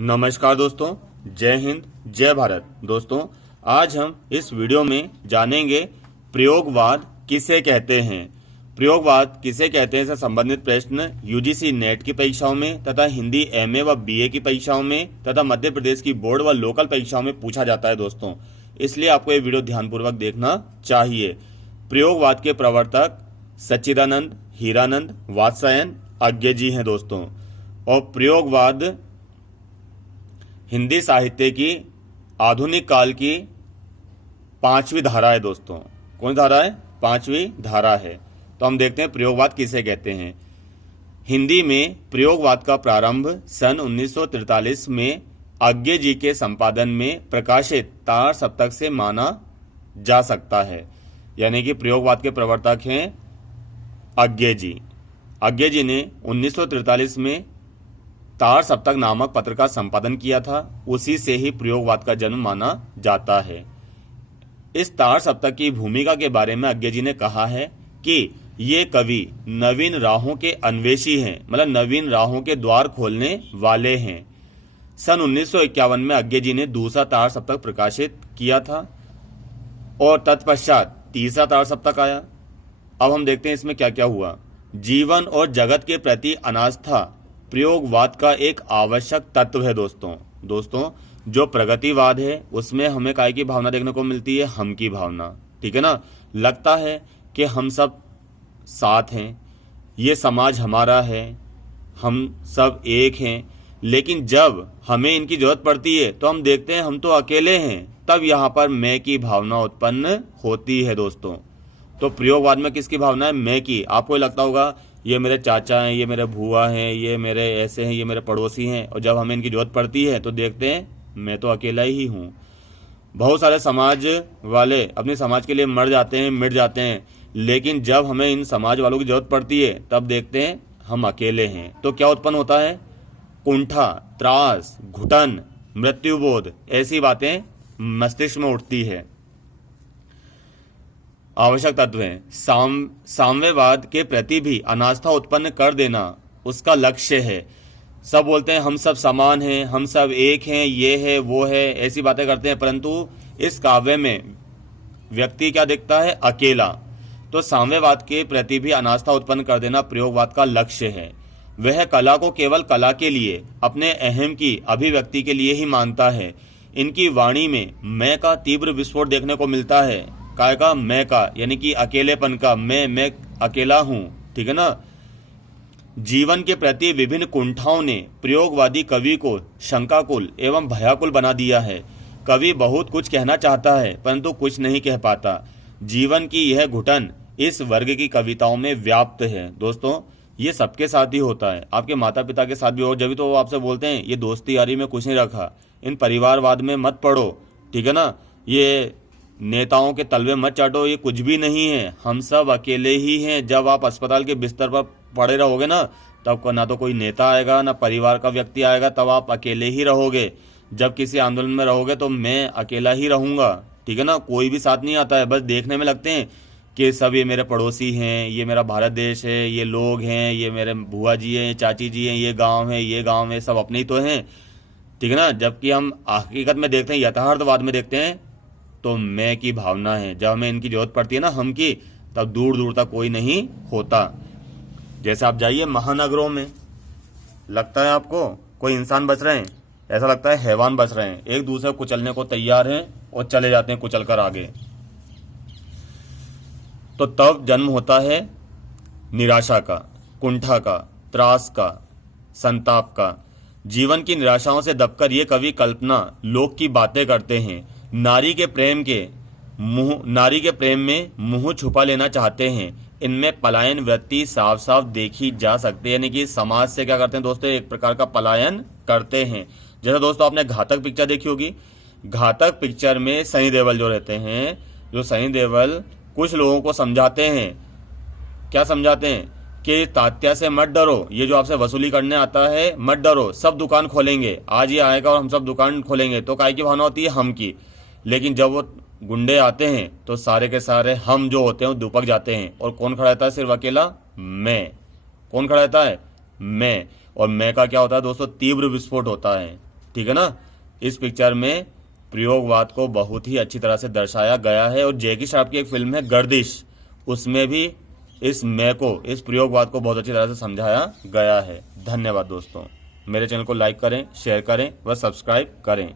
नमस्कार दोस्तों, जय हिंद, जय भारत। दोस्तों, आज हम इस वीडियो में जानेंगे प्रयोगवाद किसे कहते हैं। प्रयोगवाद किसे कहते हैं से संबंधित प्रश्न यूजीसी नेट की परीक्षाओं में तथा हिंदी एमए व बीए की परीक्षाओं में तथा मध्य प्रदेश की बोर्ड व लोकल परीक्षाओं में पूछा जाता है दोस्तों, इसलिए आपको ये वीडियो ध्यानपूर्वक देखना चाहिए। प्रयोगवाद के प्रवर्तक सच्चिदानंद, हीरानंद, वात्स्यायन, अज्ञे जी हैं दोस्तों। और प्रयोगवाद हिंदी साहित्य की आधुनिक काल की पांचवी धारा है दोस्तों। कौन धारा है? पांचवी धारा है। तो हम देखते हैं प्रयोगवाद किसे कहते हैं। हिंदी में प्रयोगवाद का प्रारंभ सन 1943 में अज्ञे जी के संपादन में प्रकाशित तार सप्तक से माना जा सकता है। यानी कि प्रयोगवाद के प्रवर्तक हैं अज्ञे जी। अज्ञे जी ने 1943 में तार सप्तक नामक पत्र का संपादन किया था। उसी से ही प्रयोगवाद का जन्म माना जाता है। इस तार सप्तक की भूमिका के बारे में अज्ञे जी ने कहा है कि ये कवि नवीन राहों के अन्वेषी हैं, मतलब नवीन राहों के द्वार खोलने वाले हैं। सन 1951 में अज्ञे जी ने दूसरा तार सप्तक प्रकाशित किया था और तत्पश्चात तीसरा तार सप्तक आया। अब हम देखते हैं इसमें क्या क्या हुआ। जीवन और जगत के प्रति अनास्था प्रयोगवाद का एक आवश्यक तत्व है दोस्तों। जो प्रगतिवाद है उसमें हमें काय की भावना देखने को मिलती है? हम की भावना। ठीक है ना। लगता है कि हम सब साथ हैं, ये समाज हमारा है, हम सब एक हैं। लेकिन जब हमें इनकी जरूरत पड़ती है तो हम देखते हैं हम तो अकेले हैं। तब यहाँ पर मैं की भावना उत्पन्न होती है दोस्तों। तो प्रयोगवाद में किसकी भावना है? मैं की। आपको लगता होगा ये मेरे चाचा हैं, ये मेरे भूआ हैं, ये मेरे ऐसे हैं, ये मेरे पड़ोसी हैं, और जब हमें इनकी जरूरत पड़ती है तो देखते हैं मैं तो अकेला ही हूँ। बहुत सारे समाज वाले अपने समाज के लिए मर जाते हैं, मिट जाते हैं, लेकिन जब हमें इन समाज वालों की जरूरत पड़ती है तब देखते हैं हम अकेले हैं। तो क्या उत्पन्न होता है? कुंठा, त्रास, घुटन, मृत्युबोध, ऐसी बातें मस्तिष्क में उठती है। आवश्यक तत्व है। साम्यवाद के प्रति भी अनास्था उत्पन्न कर देना उसका लक्ष्य है। सब बोलते हैं हम सब समान हैं, हम सब एक हैं, ये है वो है, ऐसी बातें करते हैं, परंतु इस काव्य में व्यक्ति क्या दिखता है? अकेला। तो साम्यवाद के प्रति भी अनास्था उत्पन्न कर देना प्रयोगवाद का लक्ष्य है। वह कला को केवल कला के लिए, अपने अहम की अभिव्यक्ति के लिए ही मानता है। इनकी वाणी में मैं का तीव्र विस्फोट देखने को मिलता है। काय का? मैं का, यानी कि अकेलेपन का। मैं अकेला हूं। ठीक है ना। जीवन के प्रति विभिन्न कुंठाओं ने प्रयोगवादी कवि को शंकाकुल एवं भयाकुल बना दिया है। कवि बहुत कुछ कहना चाहता है परंतु कुछ नहीं कह पाता। जीवन की यह घुटन इस वर्ग की कविताओं में व्याप्त है। दोस्तों, ये सबके साथ ही होता है। आपके माता पिता के साथ भी हो, जब तो वो आपसे बोलते हैं ये दोस्ती यारी में कुछ नहीं रखा, इन परिवारवाद में मत पड़ो। ठीक है ना। ये नेताओं के तलवे मत चाटो, ये कुछ भी नहीं है, हम सब अकेले ही हैं। जब आप अस्पताल के बिस्तर पर पड़े रहोगे ना, तब ना तो कोई नेता आएगा ना परिवार का व्यक्ति आएगा, तब आप अकेले ही रहोगे। जब किसी आंदोलन में रहोगे तो मैं अकेला ही रहूंगा। ठीक है ना। कोई भी साथ नहीं आता है। बस देखने में लगते हैं कि सब ये मेरे पड़ोसी हैं, ये मेरा भारत देश है, ये लोग हैं, ये मेरे बुआ जी हैं, चाची जी हैं, ये गाँव है, ये गाँव है, सब अपने ही तो हैं। ठीक है ना। जबकि हम हकीकत में देखते हैं, यथार्थवाद में देखते हैं तो मैं की भावना है। जब हमें इनकी जरूरत पड़ती है ना, हम की, तब दूर दूर तक कोई नहीं होता। जैसे आप जाइए महानगरों में, लगता है आपको कोई इंसान बच रहे हैं? ऐसा लगता है हैवान बच रहे हैं। एक दूसरे को कुचलने को तैयार हैं और चले जाते हैं कुचल कर आगे। तो तब जन्म होता है निराशा का, कुंठा का, त्रास का, संताप का। जीवन की निराशाओं से दबकर ये कवि कल्पना लोक की बातें करते हैं। नारी के प्रेम में मुंह छुपा लेना चाहते हैं। इनमें पलायन वृत्ति साफ साफ देखी जा सकती है। यानी कि समाज से क्या करते हैं दोस्तों? एक प्रकार का पलायन करते हैं। जैसे दोस्तों आपने घातक पिक्चर देखी होगी। घातक पिक्चर में सनी देओल जो रहते हैं, जो सनी देओल कुछ लोगों को समझाते हैं। क्या समझाते हैं? कि तात्या से मत डरो, ये जो आपसे वसूली करने आता है मत डरो, सब दुकान खोलेंगे, आज ये आएगा और हम सब दुकान खोलेंगे। तो काय की भावना होती है? हम की। लेकिन जब वो गुंडे आते हैं तो सारे के सारे हम जो होते हैं वो दुपक जाते हैं, और कौन खड़ा रहता है? सिर्फ अकेला मैं। कौन खड़ा रहता है? मैं। और मैं का क्या होता है दोस्तों? तीव्र विस्फोट होता है। ठीक है ना। इस पिक्चर में प्रयोगवाद को बहुत ही अच्छी तरह से दर्शाया गया है। और जैकी श्रॉफ की एक फिल्म है गर्दिश, उसमें भी इस प्रयोगवाद को बहुत अच्छी तरह से समझाया गया है। धन्यवाद दोस्तों। मेरे चैनल को लाइक करें, शेयर करें व सब्सक्राइब करें।